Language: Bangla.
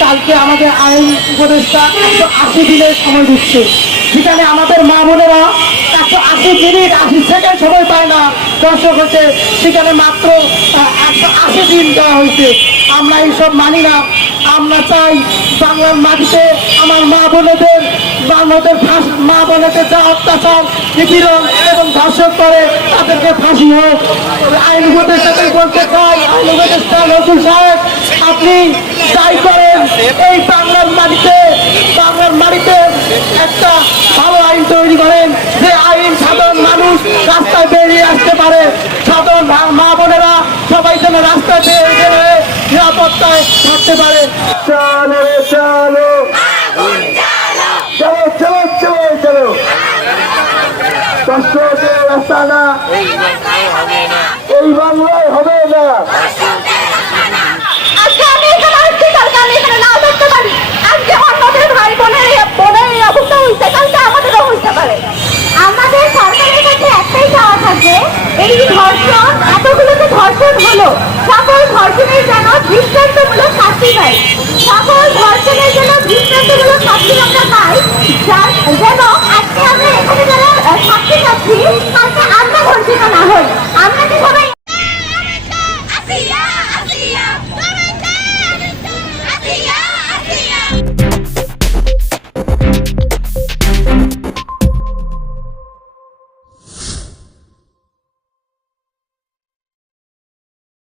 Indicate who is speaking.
Speaker 1: কালকে আমাদের আইন উপদেষ্টা একশো আশি দিনের সময় দিচ্ছে। যেখানে আমাদের মা বোনেরা একশো আশি মিনিট, আশি সেকেন্ড সময় পায় না দর্শক হচ্ছে। সেখানে মাত্র একশো আশি দিন দেওয়া হয়েছে। আমরা এইসব মানি না। আমরা চাই বাংলার মাটিতে আমার মা বোনেদের, বাংলাদের মা বোনেদের যা অত্যাচার, নিপীড়ন এবং ধর্ষক করে তাদেরকে ফাঁসি হোক। আইন উপদেষ্টা বলতে চাই আইন উপদেষ্টা নজরুল সাহেব, আপনি চাই করেন, এই বাংলার মাটিতে বাংলার মাটিতে একটা ভালো আইন তৈরি করেন, যে আইন সাধারণ মানুষ রাস্তায় বেরিয়ে আসতে পারে। সাধারণ মা বোনেরা সবাই যেন রাস্তায় বেরিয়ে বেরিয়ে নিরাপত্তায় থাকতে পারে।
Speaker 2: চলো চলো। চলো চলো চলো চলো। কষ্ট রাস্তা না এই বাংলায় হবে না।
Speaker 3: আমাদের সরকারের কাছে একটাই এই হলো। সকল ধর্ষণের যেন দৃষ্টান্তমূলক শাস্তি পাই সকল ধর্ষণের জন্য দৃষ্টান্তমূলক শাস্তি আমরা পাই। happy